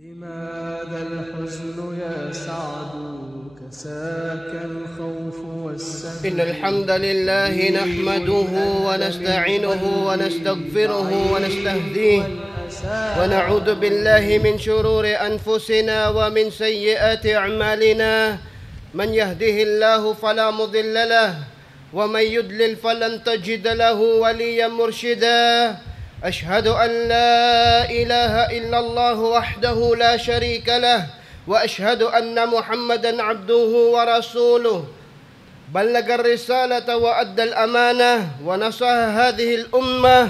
لماذا الحزن يا سعد كساك الخوف والسهر. إن الحمد لله نحمده ونستعينه ونستغفره ونستهديه ونعوذ بالله من شرور أنفسنا ومن سيئات أعمالنا. من يهده الله فلا مضل له ومن يضلل فلن تجد له وليا مرشدا. أشهد أن لا إله إلا الله وحده لا شريك له وأشهد أن محمدا عبده ورسوله بلغ الرسالة وأدى الأمانة ونصح هذه الأمة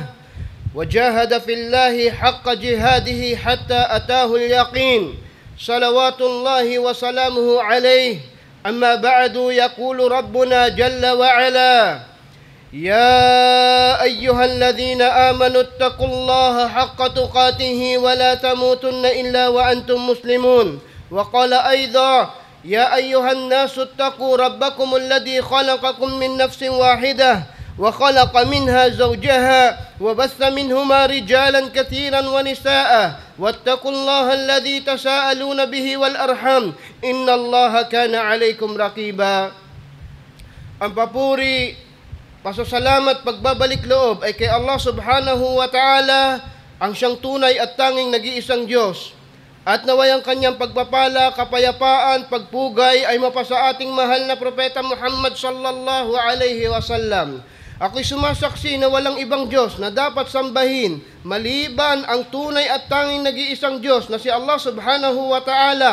وجاهد في الله حق جهاده حتى أتاه اليقين صلوات الله وسلامه عليه. أما بعد يقول ربنا جل وعلا: يا أيها الذين آمنوا اتقوا الله حق تقاته ولا تموتن إلا وأنتم مسلمون. وقال أيضا: يا أيها الناس اتقوا ربكم الذي خلقكم من نفس واحدة وخلق منها زوجها وبث منهما رجالا كثيرا ونساء واتقوا الله الذي تساءلون به والأرحام إن الله كان عليكم رقيبا. Ang papuri, pasasalamat, pagbabalik loob ay kay Allah subhanahu wa ta'ala, ang siyang tunay at tanging nag-iisang Diyos. At naway ang kanyang pagpapala, kapayapaan, pagpugay ay mapasa ating mahal na Propeta Muhammad sallallahu alaihi wasallam. Ako'y sumasaksi na walang ibang Diyos na dapat sambahin maliban ang tunay at tanging nag-iisang Diyos na si Allah subhanahu wa ta'ala,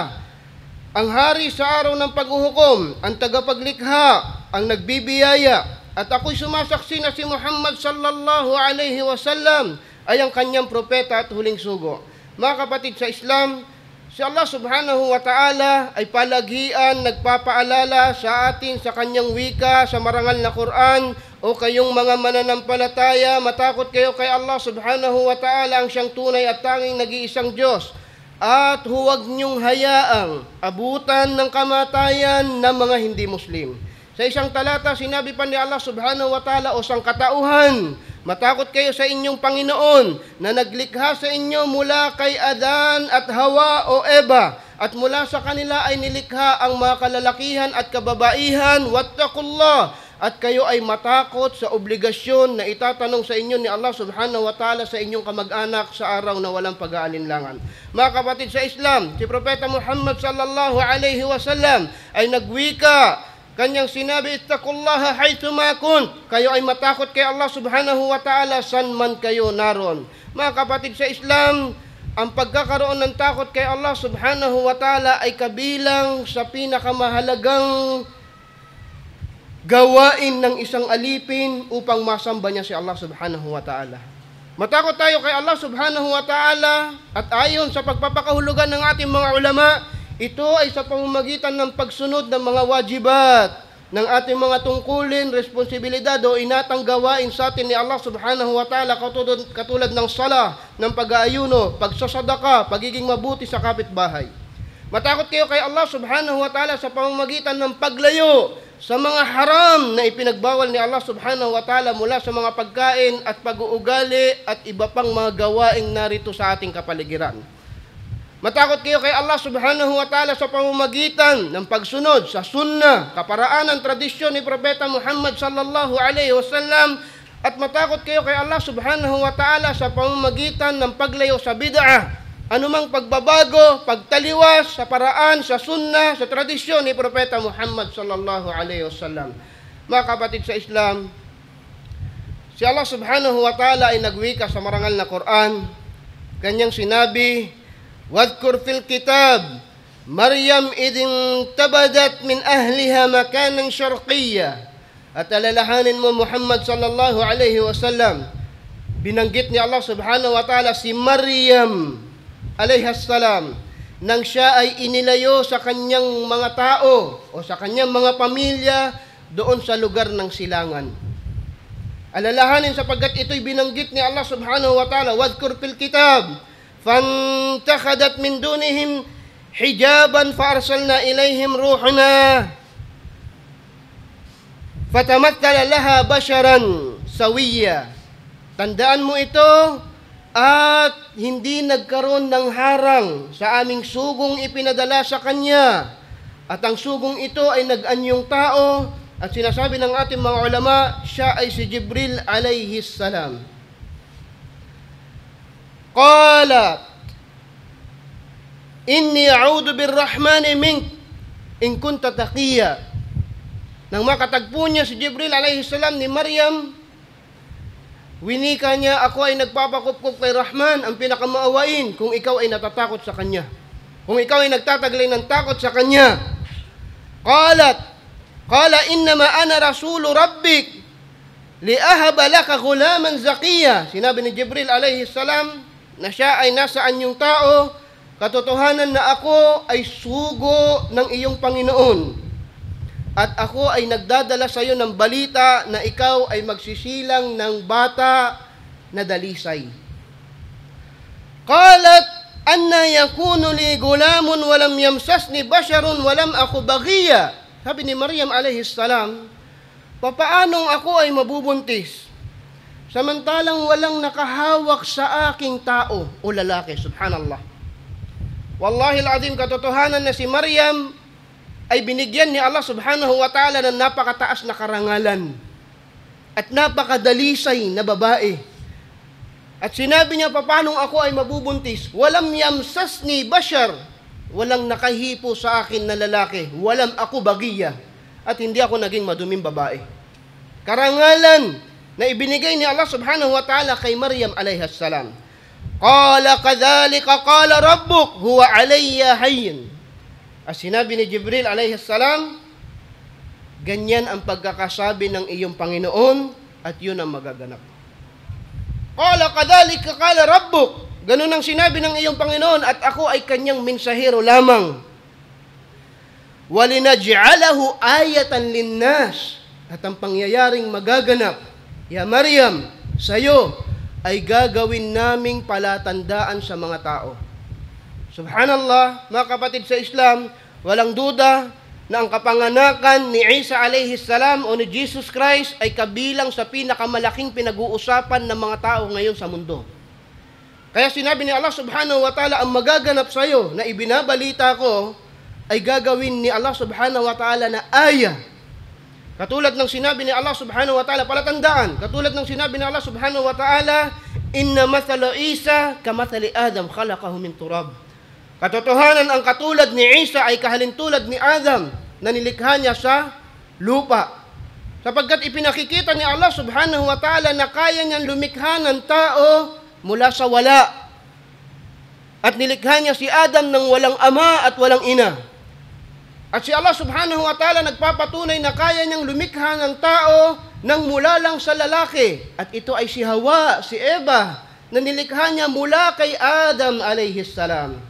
ang hari sa araw ng paghuhukom, ang tagapaglikha, ang nagbibiyaya. At ako'y sumasaksi na si Muhammad sallallahu alaihi wasallam ay ang kanyang propeta at huling sugo. Mga kapatid sa Islam, si Allah subhanahu wa ta'ala ay palagian nagpapaalala sa atin sa kanyang wika sa marangal na Quran: o kayong mga mananampalataya, matakot kayo kay Allah subhanahu wa ta'ala, ang siyang tunay at tanging nag-iisang Diyos, at huwag niyong hayaang abutan ng kamatayan ng mga hindi Muslim. Sa isang talata, sinabi pa ni Allah subhanahu wa ta'ala o sangkatauhan, matakot kayo sa inyong Panginoon na naglikha sa inyo mula kay Adan at Hawa o Eva, at mula sa kanila ay nilikha ang mga kalalakihan at kababaihan. Wattaqullah, at kayo ay matakot sa obligasyon na itatanong sa inyo ni Allah subhanahu wa ta'ala sa inyong kamag-anak sa araw na walang pag-aalinlangan. Mga kapatid sa Islam, si Propeta Muhammad sallallahu alaihi wasallam ay nagwika, kanyang sinabi: ittaqullaha haythuma kunt, kayo ay matakot kay Allah subhanahu wa ta'ala san man kayo naroon. Mga kapatid sa Islam, ang pagkakaroon ng takot kay Allah subhanahu wa ta'ala ay kabilang sa pinakamahalagang gawain ng isang alipin upang masamba niya si Allah subhanahu wa ta'ala. Matakot tayo kay Allah subhanahu wa ta'ala, at ayon sa pagpapakahulugan ng ating mga ulama, ito ay sa pamamagitan ng pagsunod ng mga wajibat, ng ating mga tungkulin, responsibilidad o inatang gawain sa atin ni Allah subhanahu wa ta'ala, katulad ng sala, ng pag-aayuno, pagsasadaka, pagiging mabuti sa kapitbahay. Matakot kayo kay Allah subhanahu wa ta'ala sa pamamagitan ng paglayo sa mga haram na ipinagbawal ni Allah subhanahu wa ta'ala mula sa mga pagkain at pag-uugali at iba pang mga gawaing narito sa ating kapaligiran. Matakot kayo kay Allah subhanahu wa ta'ala sa pamamagitan ng pagsunod sa sunnah, kaparaanan, tradisyon ni Propeta Muhammad sallallahu alaihi wasallam, at matakot kayo kay Allah subhanahu wa ta'ala sa pamamagitan ng paglayo sa bid'ah, anumang pagbabago, pagtaliwas sa paraan, sa sunnah, sa tradisyon ni Propeta Muhammad sallallahu alaihi wasallam. Mga kapatid sa Islam, si Allah subhanahu wa ta'ala ay nagwika sa marangal na Quran. Kanyang sinabi: wadhkur fil kitab Maryam idin tabadat min ahliha makanan syarqiyya. At alalahanin mo, Muhammad sallallahu alaihi wasallam, binanggit ni Allah subhanahu wa ta'ala si Maryam alayhassalam nang siya ay inilayo sa kanyang mga tao o sa kanyang mga pamilya doon sa lugar ng silangan. Alalahanin sapagkat ito'y binanggit ni Allah subhanahu wa ta'ala: wadhkur fil kitab fantakhadat min dunihim hijaban faarsalna ilayhim ruhana fatamattala laha basharan sawiyya. Tandaan mo ito at hindi nagkaroon ng harang sa aming sugong ipinadala sa kanya. At ang sugong ito ay nag-anyong tao, at sinasabi ng ating mga ulama, siya ay si Jibril alayhi salam. Qala, inni a'udhu birrahmani mink in kunta taqiya. Nang makatagpo niya si Jibril alayhi salam ni Maryam, winika niya, ako ay nagpapakupkup kay Rahman, ang pinakamaawain, kung ikaw ay natatakot sa kanya. Kung ikaw ay nagtataglay ng takot sa kanya. Qala innama ana rasulu rabbik liahaba laka ghulaman zakiya. Sinabi ni Jibril alayhi salam na siya ay nasa anyong tao, katotohanan na ako ay sugo ng iyong Panginoon. At ako ay nagdadala sa iyo ng balita na ikaw ay magsisilang ng bata na dalisay. Qalat, anna yakunu li gulamun walam yamsasni basharun walam aku baghiya. Sabi ni Maryam alayhi salam, papaanong ako ay mabubuntis samantalang walang nakahawak sa aking tao o lalaki? Subhanallah. Wallahi al-azim, katotohanan na si Maryam ay binigyan ni Allah subhanahu wa ta'ala ng napakataas na karangalan at napakadalisay na babae. At sinabi niya, paano ako ay mabubuntis? Walam yamsasni bashar, walang nakahipo sa akin na lalaki, walam ako bagiya, at hindi ako naging maduming babae. Karangalan na ibinigay ni Allah subhanahu wa ta'ala kay Maryam alayhas salam. Qala kadhalika qala rabbuk huwa alayya hayyin. At sinabi ni Jibril alayhis salam, ganyan ang pagkakasabi ng iyong Panginoon at yun ang magaganap. Qala kadhalika qala rabbuk, ganun ang sinabi ng iyong Panginoon at ako ay kanyang mensahero lamang. Walinaj'alahu ayatan linnas, at ang pangyayaring magaganap, ya Maryam, sayo ay gagawin naming palatandaan sa mga tao. Subhanallah, mga kapatid sa Islam, walang duda na ang kapanganakan ni Isa alayhi salam o ni Jesus Christ ay kabilang sa pinakamalaking pinag-uusapan ng mga tao ngayon sa mundo. Kaya sinabi ni Allah subhanahu wa ta'ala, ang magaganap sa iyo na ibinabalita ko ay gagawin ni Allah subhanahu wa ta'ala na aya. Katulad ng sinabi ni Allah subhanahu wa ta'ala, palatandaan, katulad ng sinabi ni Allah subhanahu wa ta'ala, inna mathala Isa kamathali Adam khalaqahu min turab. Katotohanan, ang katulad ni Isa ay kahalintulad ni Adam na nilikha niya sa lupa. Sapagkat ipinakikita ni Allah subhanahu wa ta'ala na kaya niyang lumikha ng tao mula sa wala. At nilikha niya si Adam ng walang ama at walang ina. At si Allah subhanahu wa ta'ala nagpapatunay na kaya niyang lumikha ng tao nang mula lang sa lalaki. At ito ay si Hawa, si Eva, na nilikha niya mula kay Adam alayhi salam.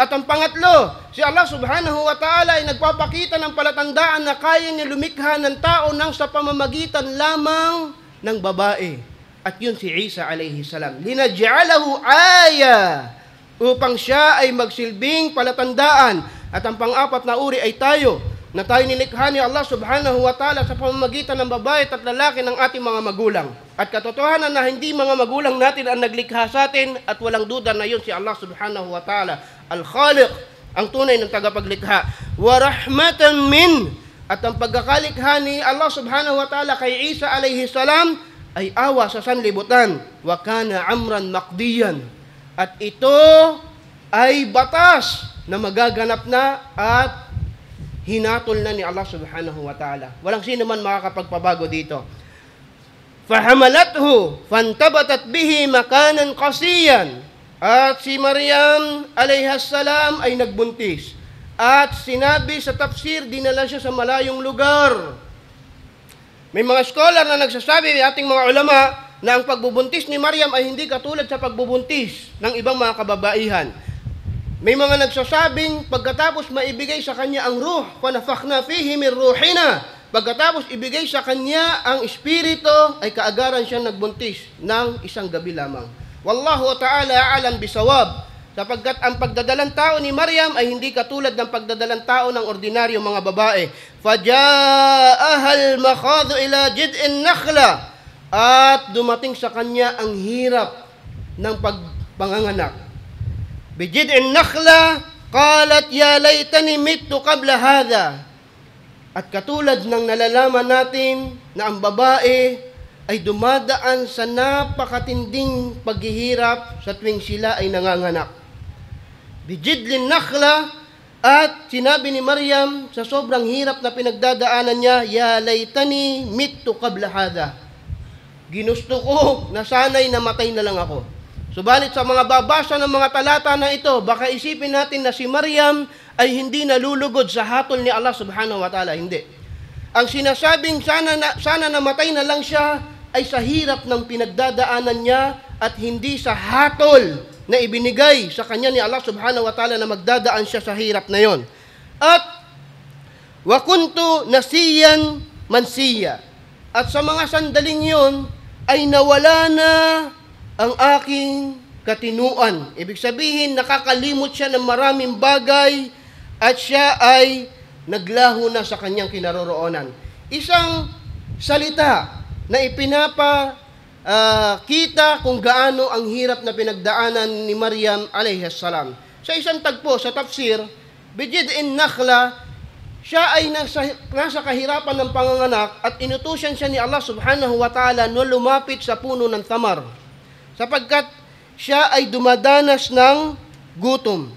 At ang pangatlo, si Allah subhanahu wa ta'ala ay nagpapakita ng palatandaan na kaya niya lumikha ng tao nang sa pamamagitan lamang ng babae. At yun si Isa alayhi salam. Linaj'alahu aya, upang siya ay magsilbing palatandaan. At ang pang-apat na uri ay tayo, na tayo nilikha ni Allah subhanahu wa ta'ala sa pamamagitan ng babae at lalaki ng ating mga magulang. At katotohanan na hindi mga magulang natin ang naglikha sa atin, at walang duda na yun si Allah subhanahu wa ta'ala Al-Khaliq, ang tunay ng tagapaglikha. Wa rahmatan min, at ang pagkakalikha ni Allah subhanahu wa ta'ala kay Isa alayhi salam ay awa sa sanlibutan. Wa kana amran maqdiyan, at ito ay batas na magaganap na at hinatol na ni Allah subhanahu wa ta'ala. Walang sino man makakapagpabago dito. Fahamalathu fantabatat bihi makanan qasiyan. At si Maryam alayhas salam ay nagbuntis. At sinabi sa tafsir, dinala siya sa malayong lugar. May mga scholar na nagsasabi, ating mga ulama, na ang pagbubuntis ni Maryam ay hindi katulad sa pagbubuntis ng ibang mga kababaihan. May mga nagsasabing, pagkatapos maibigay sa kanya ang ruh, fanafakhna fihi min ruhina, pagkatapos ibigay sa kanya ang espiritu, ay kaagaran siya nagbuntis ng isang gabi lamang. Wallahu ta'ala a'lam bisawab. Sapagkat ang pagdadalang tao ni Maryam ay hindi katulad ng pagdadalang tao ng ordinaryong mga babae. Faja'ahal makhadhu ila jid'in nakhla, at dumating sa kanya ang hirap ng pagpanganganak. Bijid'in nakhla, qalat ya laytani mittu qabla hadha. At katulad ng nalalaman natin na ang babae ay dumadaan sa napakatinding paghihirap sa tuwing sila ay nanganganak. Bijid'in nakhla, at sinabi ni Maryam sa sobrang hirap na pinagdadaanan niya, ya laytani mittu qabla hadha. Ginusto ko na sana'y namatay na lang ako. Subalit sa mga babasa ng mga talata na ito, baka isipin natin na si Maryam ay hindi nalulugod sa hatol ni Allah subhanahu wa ta'ala. Hindi. Ang sinasabing sana namatay na lang siya ay sa hirap ng pinagdadaanan niya at hindi sa hatol na ibinigay sa kanya ni Allah subhanahu wa ta'ala na magdadaan siya sa hirap na yon. At wa kuntu nasiyan mansiya. At sa mga sandaling yon ay nawala na ang aking katinuan. Ibig sabihin, nakakalimot siya ng maraming bagay at siya ay naglaho na sa kanyang kinaroroonan. Isang salita na kita kung gaano ang hirap na pinagdaanan ni Maryam alayhis salam. Sa isang tagpo, sa tafsir, bijid'in nakhla, siya ay nasa kahirapan ng panganganak at inutusan siya ni Allah subhanahu wa ta'ala na lumapit sa puno ng tamar, sapagkat siya ay dumadanas ng gutom.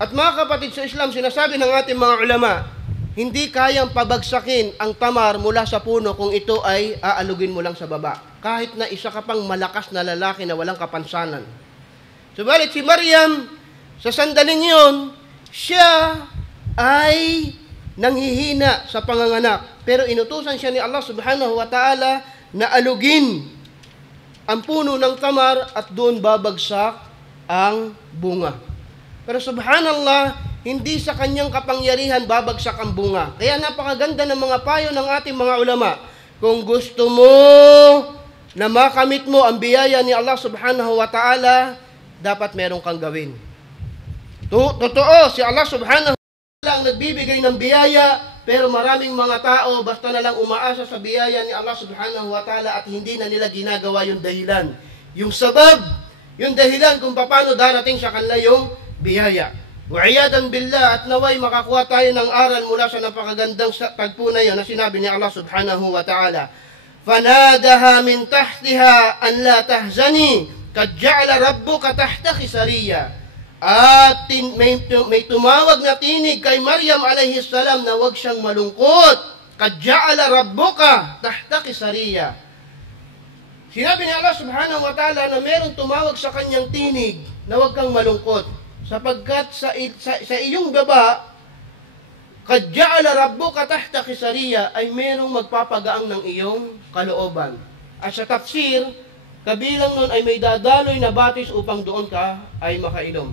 At mga kapatid sa Islam, sinasabi ng ating mga ulama, hindi kayang pabagsakin ang tamar mula sa puno kung ito ay aalugin mo lang sa baba. Kahit na isa ka pang malakas na lalaki na walang kapansanan. Subalit si Maryam, sa sandaling yon, siya ay nanghihina sa panganganak. Pero inutusan siya ni Allah subhanahu wa ta'ala na alugin ang puno ng tamar at doon babagsak ang bunga. Pero subhanallah, hindi sa kanyang kapangyarihan babagsak ang bunga. Kaya napakaganda ng mga payo ng ating mga ulama. Kung gusto mo na makamit mo ang biyaya ni Allah subhanahu wa ta'ala, dapat meron kang gawin. Totoo, si Allah subhanahu wa ta'ala ang nagbibigay ng biyaya, pero maraming mga tao basta na lang umaasa sa biyaya ni Allah subhanahu wa ta'ala at hindi na nila ginagawa yung dahilan. Yung sabab, yung dahilan kung paano darating sa kanila yung biyaya. Wa'iyadan billah, at naway makakuha tayo ng aral mula sa napakagandang tagpo na yun na sinabi ni Allah subhanahu wa ta'ala. Fanadaha min tahtiha an la tahzani, kad ja'ala rabbuka tahtaki sariya. At may tumawag na tinig kay Maryam alayhis salam na huwag siyang malungkot. Kad ja'ala rabbuka tahtaki sariya. Sinabi ni Allah subhanahu wa ta'ala na merong tumawag sa kanyang tinig na huwag kang malungkot. Sapagkat sa iyong baba, kad ja'ala rabbuka tahtaki sariya, ay merong magpapagaang ng iyong kalooban. At sa tafsir, kabilang nun ay may dadaloy na batis upang doon ka ay makainom.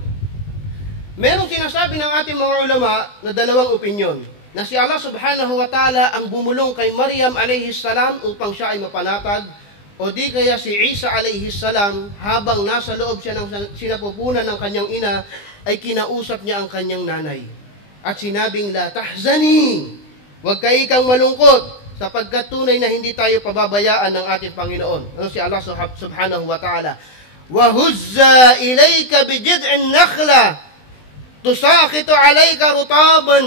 Merong sinasabi ng ating mga ulama na dalawang opinyon, na si Allah subhanahu wa ta'ala ang bumulong kay Maryam alayhis salam upang siya ay mapanatag, o di kaya si Isa alayhis salam, habang nasa loob siya ng sinapupunan ng kanyang ina, ay kinausap niya ang kanyang nanay. At sinabing, la tahzani, huwag kayo kang malungkot, sapagkat tunay na hindi tayo pababayaan ng ating Panginoon. Ano si Allah subhanahu wa ta'ala? Wa huzza ilayka bijid'in nakhla, tusakitu alayka rutaban.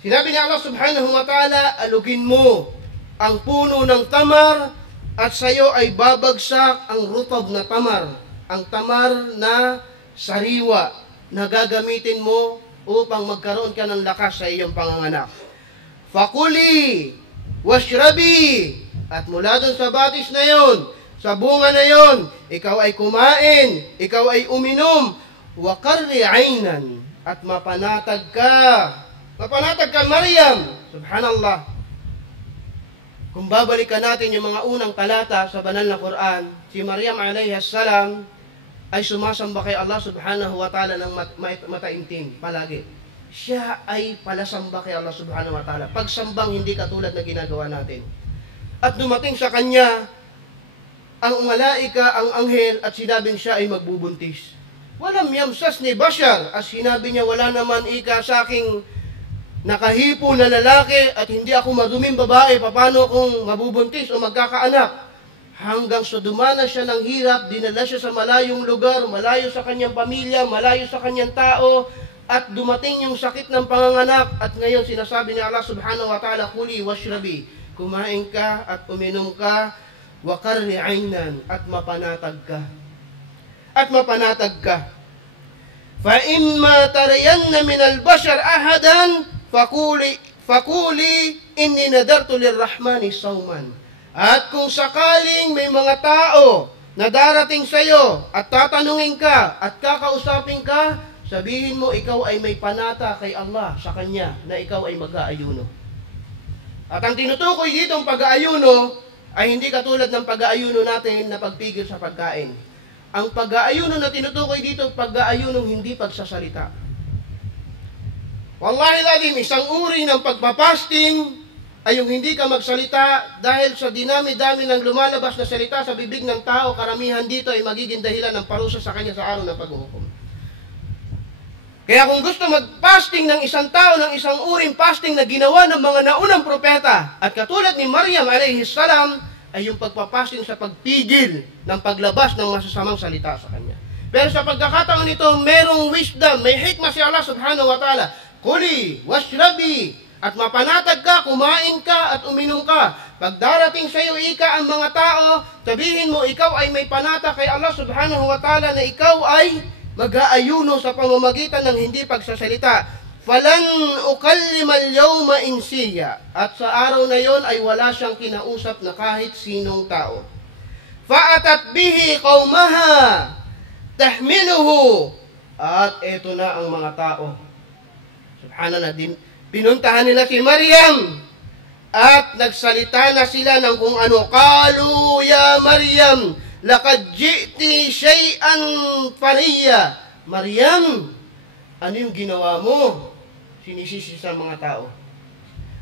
Sinabi ni Allah subhanahu wa ta'ala, alugin mo ang puno ng tamar at sayo ay babagsak ang rutab na tamar. Ang tamar na sariwa na gagamitin mo upang magkaroon ka ng lakas sa iyong panganganak. Fakuli, washrabi, at mula dun sa batis na yon, sa bunga na yon, ikaw ay kumain, ikaw ay uminom, wakarri aynan, at mapanatag ka. Mapanatag ka, Maryam. Subhanallah. Kung babalikan natin yung mga unang talata sa banal na Quran, si Maryam alayhis salam ay sumasamba kay Allah subhanahu wa ta'ala ng mataimtim palagi. Siya ay palasamba kay Allah subhanahu wa ta'ala. Pagsambang hindi katulad na ginagawa natin. At dumating sa kanya ang malaika, ang anghel, at sinabing siya ay magbubuntis. Walam yamsas ni bashar, at sinabi niya, wala naman ika sa aking nakahipo na lalaki at hindi ako maduming babae, paano kung mabubuntis o magkakaanak? hanggang sa dumanas siya ng hirap, dinala siya sa malayong lugar, malayo sa kanyang pamilya, malayo sa kanyang tao, at dumating yung sakit ng panganganak, at ngayon sinasabi ni Allah subhanahu wa ta'ala, kuli washrabi, kumain ka at uminom ka, wa qarri aynan, at mapanatag ka. At mapanatag ka. Fa imma tarayanna min al-bashar ahadan, fakuli inni nadartu lirrahmani sawman. At kung sakaling may mga tao na darating sa iyo at tatanungin ka at kakausapin ka, sabihin mo ikaw ay may panata kay Allah sa Kanya na ikaw ay mag-aayuno. At ang tinutukoy dito ang pag-aayuno ay hindi katulad ng pag-aayuno natin na pagpigil sa pagkain. Ang pag-aayuno na tinutukoy dito, pag-aayunong hindi pagsasalita. Wallahi lalim, isang uri ng pagpapasting ay yung hindi ka magsalita dahil sa dinami-dami ng lumalabas na salita sa bibig ng tao, karamihan dito ay magiging dahilan ng parusa sa kanya sa araw ng paghuhukom. Kaya kung gusto mag-fasting ng isang tao, ng isang uring fasting na ginawa ng mga naunang propeta, at katulad ni Maryam alayhi salam, ay yung pagpapasting sa pagpigil ng paglabas ng masasamang salita sa kanya. Pero sa pagkakataon nito, merong wisdom, may hikmah si Allah subhanahu wa ta'ala. Kuli, washrabi, at mapanatag ka, kumain ka, at uminom ka. Pag darating sa iyo ika ang mga tao, sabihin mo, ikaw ay may panata kay Allah subhanahu wa ta'ala na ikaw ay mag-aayuno sa pamamagitan ng hindi pagsasalita. Falan ukallima al-yawma insiya. At sa araw na yon ay wala siyang kinausap na kahit sinong tao. Fa'atat bihi qawmaha tahmiluhu. At eto na ang mga tao. Subhanallah, pinuntahan nila si Maryam. At nagsalita na sila ng kung ano. Qalu ya Maryam, laqad ji'ti shay'an fariya. Maryam, ano yung ginawa mo? Sinisisi sa mga tao.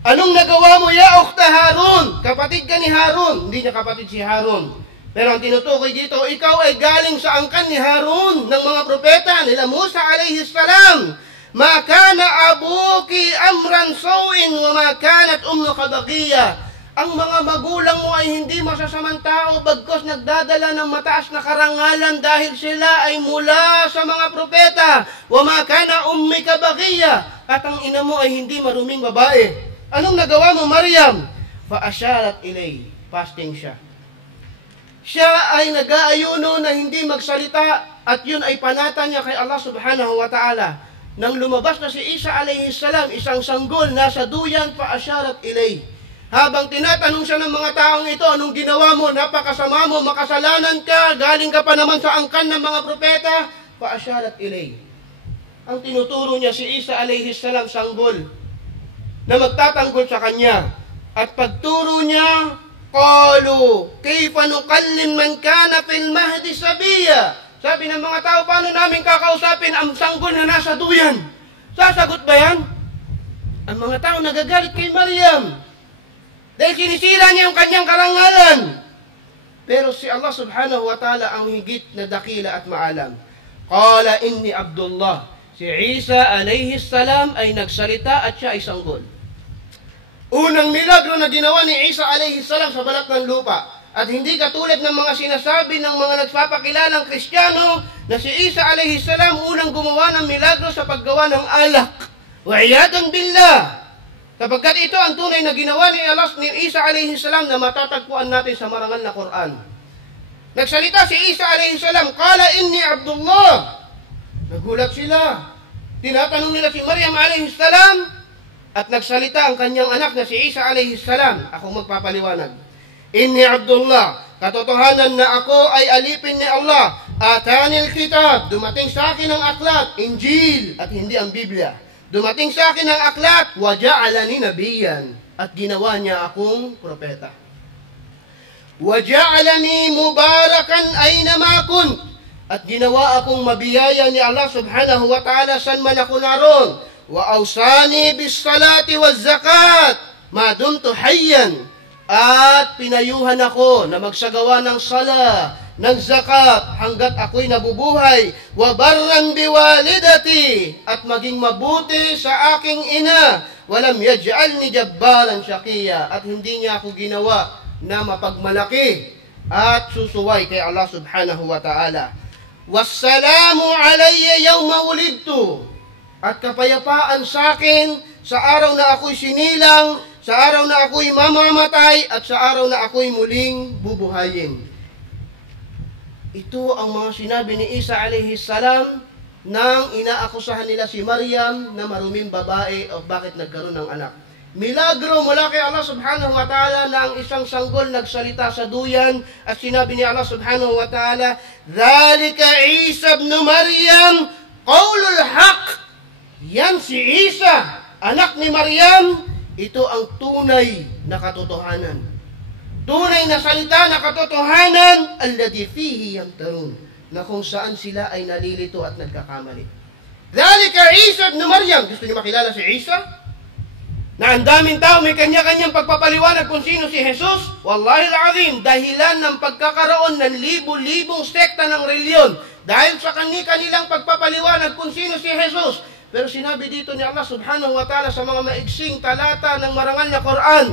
Anong nagawa mo ya ukhta Harun? Kapatid ka ni Harun. Hindi niya kapatid si Harun. Pero ang tinutukoy dito, ikaw ay galing sa angkan ni Harun ng mga propeta nila Musa alayhi salam. Ma kana abuki amran sawin wa ma kanat ummuka baqiya. Ang mga magulang mo ay hindi masasamang tao, bagkos nagdadala ng mataas na karangalan dahil sila ay mula sa mga propeta. Wa ma kana ummika baghiya. At ang ina mo ay hindi maruming babae. Anong nagawa mo, Maryam? Fa asharat ilay. Fasting siya. Siya ay nag-aayuno na hindi magsalita at yun ay panata niya kay Allah subhanahu wa ta'ala. Nang lumabas na si Isa alayhi salam, isang sanggol nasa duyan, fa asharat ilay. Habang tinatanong siya ng mga taong ito, anong ginawa mo? Napakasama mo, makasalanan ka, galing ka pa naman sa angkan ng mga propeta. Fa-asyarat ilay. Ang tinuturo niya si Isa alayhi salam, sanggol, na magtatanggol sa kanya. At pagturo niya, qalu, kayfa nukallim man kana fil mahdi sabiya. Sabi ng mga tao, paano namin kakausapin ang sanggol na nasa duyan? Sasagot ba yan? Ang mga tao nagagalit kay Maryam. Dahil sinisira niya yung kanyang karangalan. Pero si Allah subhanahu wa ta'ala ang higit na dakila at maalam. Qala inni Abdullah. Si Isa alayhi salam ay nagsalita at siya ay sanggol. Unang milagro na ginawa ni Isa alayhi salam sa balat ng lupa. At hindi katulad ng mga sinasabi ng mga nagpapakilalang Kristiyano na si Isa alayhi salam unang gumawa ng milagro sa paggawa ng alak. Wa iyadan billah. Kapagkat ito ang tunay na ginawa ni Allah ni Isa alayhi salam na matatagpuan natin sa marangal na Quran. Nagsalita si Isa alayhi salam, qala inni Abdullah. Nagulat sila. Tinatanong nila si Maryam alayhi salam at nagsalita ang kanyang anak na si Isa alayhi salam. Ako magpapaliwanag. Inni Abdullah, katotohanan na ako ay alipin ni Allah. Atanil kitab, dumating sa akin ang aklat, Injil at hindi ang Biblia. Dumating sa akin ang aklat, wa ja'alani nabiyyan, at ginawa niya akong propeta. Wa ja'alani mubarakan aynama kunt, at ginawa akong mabiyaya ni Allah subhanahu wa ta'ala saan man ako naroon. Wa awsani bis salati waz zakat ma dumtu hayyan, at pinayuhan ako na magsagawa ng sala, ng zakat hanggat ako'y nabubuhay. Wa barran biwalidati, at maging mabuti sa aking ina. Walam yaj'alni jabbaran shaqiya, at hindi niya ako ginawa na mapagmalaki, at susuway kay Allah subhanahu wa ta'ala. Wassalamu alayya yawma wulidtu, at kapayapaan sa akin sa araw na ako'y sinilang, sa araw na ako'y mamamatay, at sa araw na ako'y muling bubuhayin. Ito ang mga sinabi ni Isa alayhi salam nang inaakusahan nila si Maryam na maruming babae o bakit nagkaroon ng anak. Milagro mula kay Allah subhanahu wa ta'ala na ang isang sanggol nagsalita sa duyan at sinabi ni Allah subhanahu wa ta'ala, "Dhalika Isa ibn Maryam, qawlul haq." Yan si Isa, anak ni Maryam, ito ang tunay na katotohanan. Tunay na salita na katotohanan, alladhi fihi yamtarun, na kung saan sila ay nalilito at nagkakamali. Dhalika Isa ibn Maryam. Gusto niyo makilala si Isa? Na ang daming tao may kanya-kanyang pagpapaliwanag kung sino si Jesus. Wallahi al-azim, dahilan ng pagkakaroon ng libu-libong sekta ng reliyon dahil sa kanilang pagpapaliwanag kung sino si Jesus. Pero sinabi dito ni Allah subhanahu wa ta'ala sa mga maiksing talata ng marangal na Quran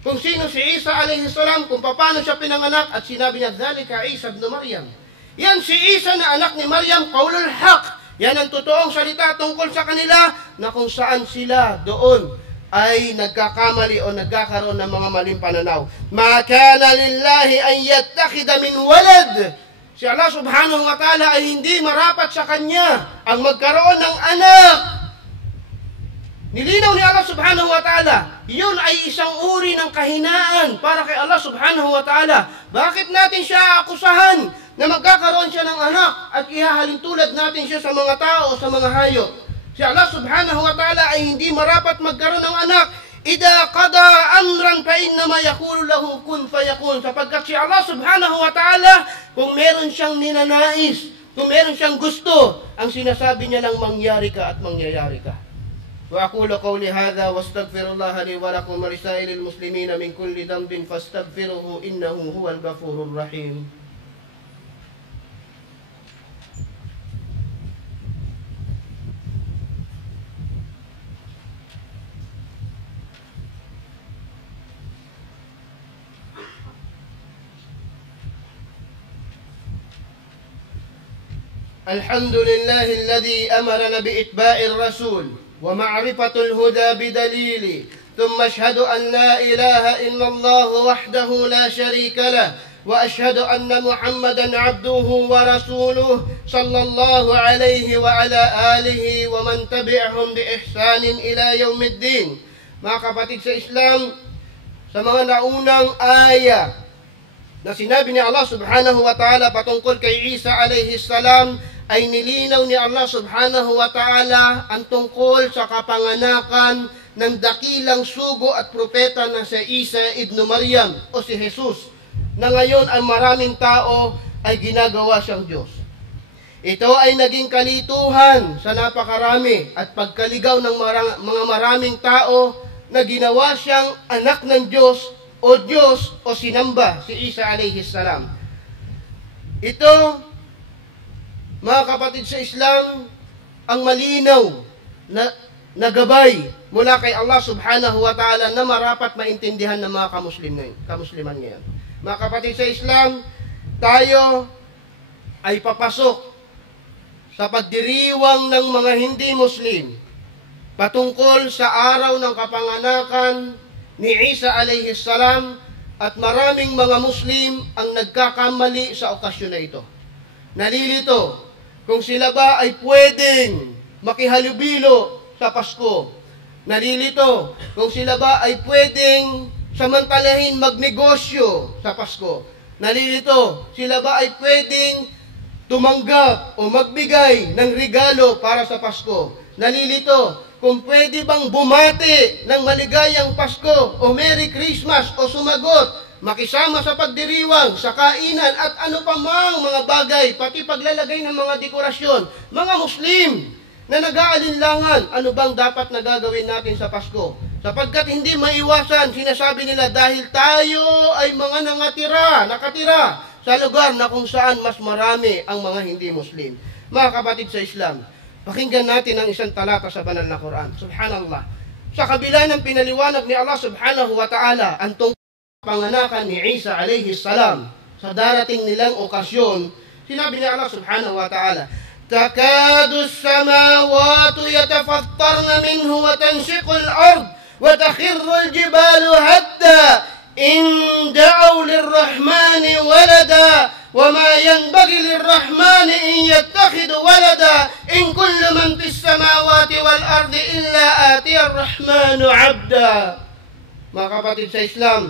kung sino si Isa alayhi salam, kung paano siya pinanganak, at sinabi niya, "Dhalika Isa ibn Maryam." Yan si Isa na anak ni Maryam, qawlul haq. Yan ang totoong salita tungkol sa kanila na kung saan sila doon ay nagkakamali o nagkakaroon ng mga maling pananaw. Ma kana lillahi an yattakhidha min walad. Si Allah subhanahu wa ta'ala ay hindi marapat sa kanya ang magkaroon ng anak. Nilinaw ni Allah subhanahu wa ta'ala, yun ay isang uri ng kahinaan para kay Allah subhanahu wa ta'ala. Bakit natin siya akusahan na magkakaroon siya ng anak at ihahalin tulad natin siya sa mga tao o sa mga hayop? Si Allah subhanahu wa ta'ala ay hindi marapat magkaroon ng anak. Ida qada amran fa innama yaqulu lahu kun fayakun. Sapagkat si Allah subhanahu wa ta'ala, kung meron siyang ninanais, kung meron siyang gusto, ang sinasabi niya lang mangyari ka at mangyayari ka. Wa aqulu qawli hadha wastaghfirullaha li wa lakum wa lisairil muslimina min kulli dhanbin fastaghfiruhu innahu huwal ghafurur rahim. الحمد لله الذي أمرنا بإتباع الرسول ومعرفة الهدى بدليله ثم أشهد أن لا إله إلا الله وحده لا شريك له وأشهد أن محمدا عبده ورسوله صلى الله عليه وعلى آله ومن تبعهم بإحسان إلى يوم الدين. Mga kapatid sa Islam, sa mga naunang aya na sinabi ni Allah subhanahu wa ta'ala patungkol kay Isa alayhi salam, ay nilinaw ni Allah subhanahu wa ta'ala ang tungkol sa kapanganakan ng dakilang sugo at propeta na si Isa ibn Maryam o si Jesus, na ngayon ang maraming tao ay ginagawa siyang Diyos. Ito ay naging kalituhan sa napakarami at pagkaligaw ng mga maraming tao na ginawa siyang anak ng Diyos o sinamba si Isa alayhi salam. Ito, mga kapatid sa Islam, ang malinaw na gabay mula kay Allah subhanahu wa ta'ala na marapat maintindihan ng mga kamusliman ngayon. Mga kapatid sa Islam, tayo ay papasok sa pagdiriwang ng mga hindi Muslim patungkol sa araw ng kapanganakan ni Isa alayhi salam, at maraming mga Muslim ang nagkakamali sa okasyon na ito. Nalilito kung sila ba ay pwedeng makihalubilo sa Pasko. Nalilito kung sila ba ay pwedeng samantalahin magnegosyo sa Pasko. Nalilito sila ba ay pwedeng tumanggap o magbigay ng regalo para sa Pasko. Nalilito kung pwede bang bumati ng maligayang Pasko o Merry Christmas o sumagot, makisama sa pagdiriwang, sa kainan at ano pa mang mga bagay, pati paglalagay ng mga dekorasyon. Mga Muslim na nag-aalinlangan, ano bang dapat na gagawin natin sa Pasko? Sapagkat hindi maiwasan, sinasabi nila, dahil tayo ay mga nakatira sa lugar na kung saan mas marami ang mga hindi Muslim. Mga kapatid sa Islam, pakinggan natin ang isang talata sa banal na Quran. Subhanallah. Sa kabila ng pinaliwanag ni Allah subhanahu wa ta'ala ang tungkol sa panganakan ni Isa alayhi salam, sa darating nilang okasyon. Sinabi ni Allah subhanahu wa ta'ala, takadu as-samawati yatafattarna minhu wa tanshiqu al-ard wa takhirru al-jibalu hadda in da'u lir-rahmani walada wa ma yanbaghi lir-rahmani in yattakhidhu walada in kullu man fis samawati wal ardi illa atiya ar-rahmanu 'abda. Mga kapatid sa Islam,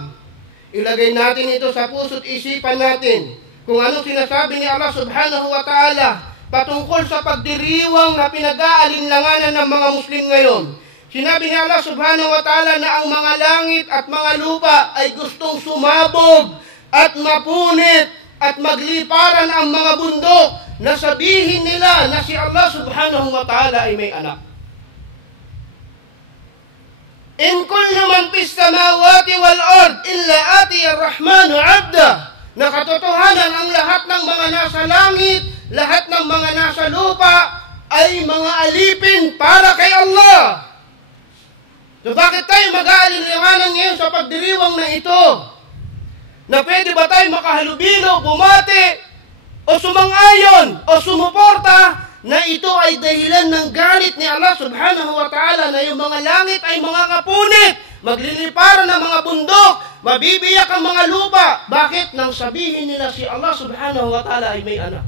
ilagay natin ito sa puso't isipan natin kung anong sinasabi ni Allah subhanahu wa ta'ala patungkol sa pagdiriwang na pinag-aalinlanganan ng mga Muslim ngayon. Sinabi ni Allah subhanahu wa ta'ala na ang mga langit at mga lupa ay gustong sumabog at mapunit at magliparan ang mga bundok na sabihin nila na si Allah subhanahu wa ta'ala ay may anak. In kullu man fis samawati wal ard illa atiya ar-rahmanu 'abda. Nakatotohanan ang lahat ng mga nasa langit, lahat ng mga nasa lupa ay mga alipin para kay Allah. So bakit tayo mag-aalinlanganan ngayon sa pagdiriwang na ito? Na pwede ba tayo makahalubilo, bumati, o sumang-ayon, o sumuporta na ito ay dahilan ng galit ni Allah subhanahu wa ta'ala na yung mga langit ay mga kapunit, magliliparan ng mga bundok, mabibiyak ang mga lupa. Bakit? Nang sabihin nila si Allah subhanahu wa ta'ala ay may anak.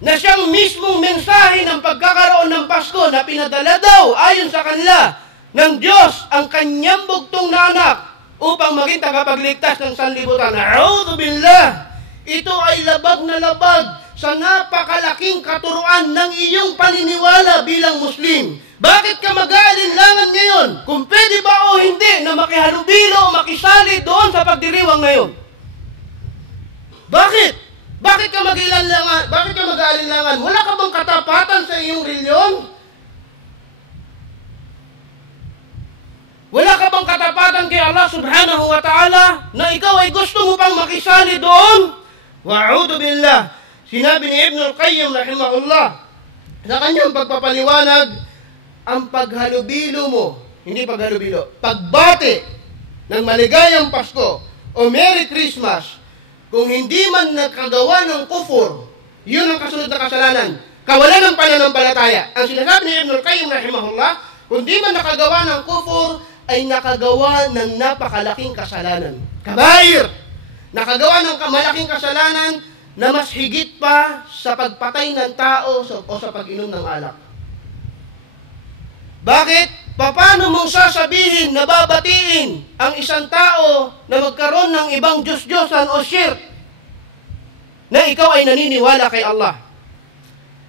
Na siyang mismong mensahe ng pagkakaroon ng Pasko na pinadala daw ayon sa kanila ng Diyos ang kanyang bugtong na anak upang maging tagapagligtas ng sanlibutan. A'udhu billah! Ito ay labag na labag sa napakalaking katuruan ng iyong paniniwala bilang Muslim. Bakit ka mag-aalinlangan ngayon? Kung pwede ba o hindi na makihalubilo o makisali doon sa pagdiriwang ngayon? Bakit? Bakit ka mag-aalinlangan? Bakit ka mag-aalinlangan? Wala ka bang katapatan sa iyong reliyon? Wala ka bang katapatan kay Allah subhanahu wa ta'ala na ikaw ay gusto mo pang makisali doon? Wa'udhu billah. Sinabi ni Ibn al-Qayyim rahimahullah sa kanyang pagpapaliwanag, ang paghalubilo mo, hindi paghalubilo, pagbati ng maligayang Pasko o Merry Christmas, kung hindi man nakagawa ng kufur, yun ang kasunod na kasalanan, kawalan ng pananampalataya. Ang sinasabi ni Ibn al-Qayyim rahimahullah, kung di man nakagawa ng kufur, ay nakagawa ng napakalaking kasalanan. Kabair! Nakagawa ng malaking kasalanan na mas higit pa sa pagpatay ng tao o sa pag-inom ng alak. Bakit? Paano mong sasabihin na babatiin ang isang tao na magkaroon ng ibang Diyos-Diyosan o shirk na ikaw ay naniniwala kay Allah?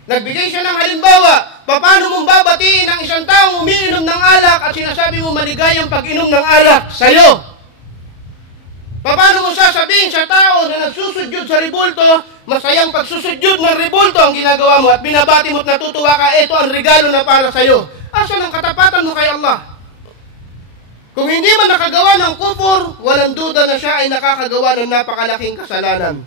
Nagbigay siya ng halimbawa, paano mong babatiin ang isang taong umiinom ng alak at sinasabi mo maligayang pag-inom ng alak sa'yo? Paano mo sasabihin sa tao na nagsusudyod sa ribulto, masayang pagsusudyod ng ribulto ang ginagawa mo at binabati mo at natutuwa ka, ito ang regalo na para sa'yo. Asan ang katapatan mo kay Allah? Kung hindi man nakagawa ng kufur, walang duda na siya ay nakakagawa ng napakalaking kasalanan.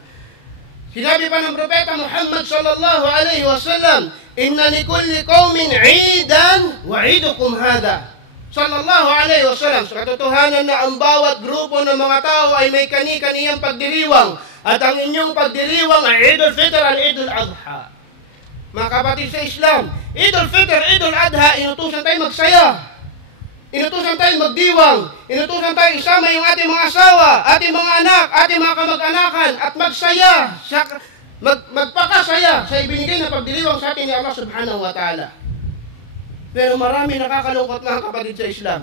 Sinabi pa ng Propeta Muhammad sallallahu alaihi wasallam, inna likulli qawmin 'idan wa 'idukum hada. Sallallahu alaihi wasallam, sa katotohanan na ang bawat grupo ng mga tao ay may kani-kaniyang pagdiriwang at ang inyong pagdiriwang ay Idul Fitr at Idul Adha. Mga kapatid sa Islam, Idul Fitr, Idul Adha, inutusan tayo magsaya, inutusan tayo magdiwang, inutusan tayo isama yung ating mga asawa, ating mga anak, ating mga kamag-anakan at magsaya, magpakasaya sa ibinigay na pagdiriwang sa atin ni Allah subhanahu wa ta'ala. Pero marami nakakalungkot na kapatid sa Islam.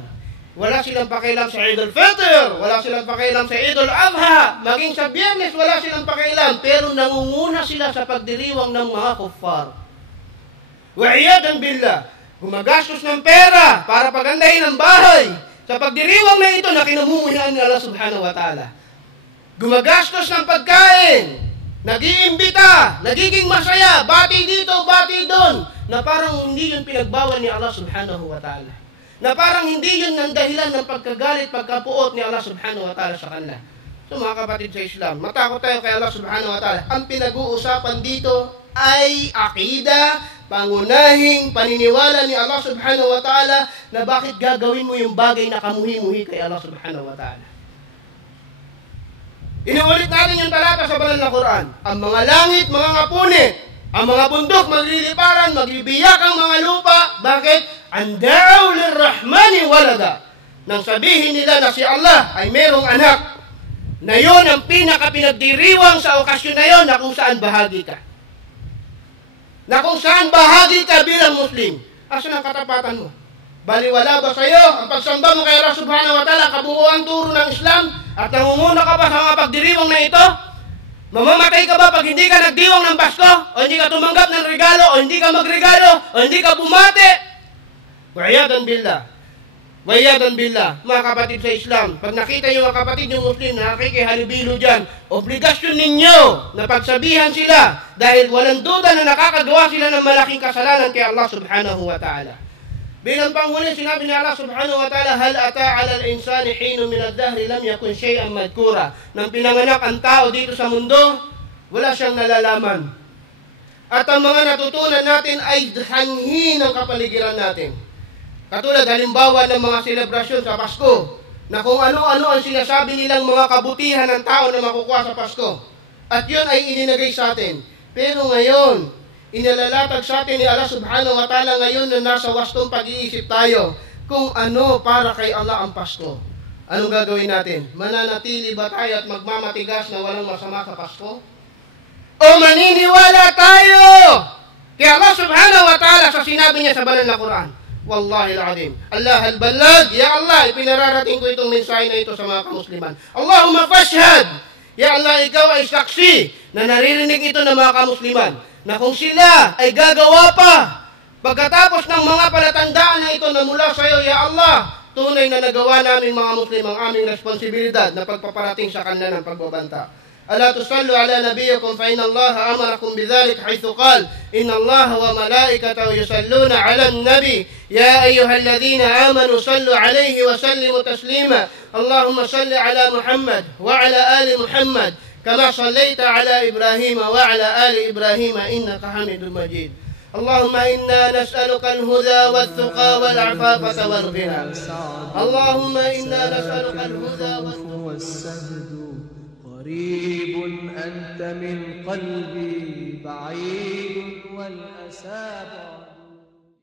Wala silang pakialam sa Idul Fitr, wala silang pakialam sa Idul Adha, maging sa Biyernes wala silang pakialam, pero nangunguna sila sa pagdiriwang ng mga kuffar. Wa'iyadan billah, gumagastos ng pera para pagandahin ang bahay. Sa pagdiriwang na ito na kinamumuhian ni Allah subhanahu wa ta'ala. Gumagastos ng pagkain, nag-iimbita, nagiging masaya, bati dito, bati doon, na parang hindi yun pinagbawal ni Allah subhanahu wa ta'ala. Na parang hindi yun ang dahilan ng pagkagalit, pagkapuot ni Allah subhanahu wa ta'ala sa kanila. So mga kapatid sa Islam, matakot tayo kay Allah subhanahu wa ta'ala. Ang pinag-uusapan dito ay akida, pangunahing paniniwala ni Allah subhanahu wa ta'ala na bakit gagawin mo yung bagay na kamuhi-muhi kay Allah subhanahu wa ta'ala. Inuulit natin yung talata sa banal na Quran. Ang mga langit, mga ngapunit, ang mga bundok, magliliparan, magbibiyak ang mga lupa. Bakit? Anda'aw lirrahmani walada. Nang sabihin nila na si Allah ay merong anak, na yun ang pinaka-pinagdiriwang sa okasyon na yun na kung saan bahagi ka. Na kung saan bahagi ka bilang Muslim. Asan ang katapatan mo? Baliwala ba sa iyo ang pagsamba mo kay Allah subhanahu wa ta'ala, kabuuan turo ng Islam, at nangunguna ka pa sa mga pagdiriwang na ito? Mamamatay ka ba pag hindi ka nagdiwang ng Pasko? O hindi ka tumanggap ng regalo? O hindi ka magregalo? O hindi ka bumate? Wa'iyadan billah. Wa'iyadan billah. Mga kapatid sa Islam, pag nakita nyo mga kapatid yung Muslim na nakikihalubilo dyan, obligasyon ninyo na pagsabihan sila dahil walang duda na nakakagawa sila ng malaking kasalanan kay Allah subhanahu wa ta'ala. Bilang panghuli, sinabi ni Allah subhanahu wa ta'ala, Hal ata ala al-insani hinu min ad-dahri lam yakun shay'an madkura. Nang pinanganak ang tao dito sa mundo, wala siyang nalalaman. At ang mga natutunan natin ay sanhi ng kapaligiran natin. Katulad halimbawa ng mga selebrasyon sa Pasko, na kung ano-ano ang sinasabi nilang mga kabutihan ng tao na makukuha sa Pasko. At yun ay ininagay sa atin. Pero ngayon, inalalatag sa atin ni Allah subhanahu wa ta'ala ngayon na nasa wastong pag-iisip tayo kung ano para kay Allah ang Pasko. Anong gagawin natin? Mananatili ba tayo at magmamatigas na walang masama sa Pasko? O maniniwala tayo kay Allah subhanahu wa ta'ala sa sinabi niya sa banal na Quran? Wallahi al-azim. Allah al-balad. Ya Allah, ipinararating ko itong mensahe na ito sa mga kamusliman. Allahumma fashhad. Ya Allah, ikaw ay saksi na naririnig ito ng mga kamusliman na kung sila ay gagawa pa pagkatapos ng mga palatandaan na ito na mula sa iyo, Ya Allah, tunay na nagawa namin mga Muslim ang aming responsibilidad na pagpaparating sa kanila ng pagbabanta. ألا تصلوا على نبيكم فإن الله أمركم بذلك حيث قال إن الله وملائكته يصلون على النبي يا أيها الذين آمنوا صلوا عليه وسلموا تسليما اللهم صل على محمد وعلى آل محمد كما صليت على إبراهيم وعلى آل إبراهيم إنك حميد مجيد اللهم إنا نسألك الهدى والتقى والعفافة والغنى اللهم إنا نسألك الهدى والسهد قريب أنت من قلبي بعيد والأسى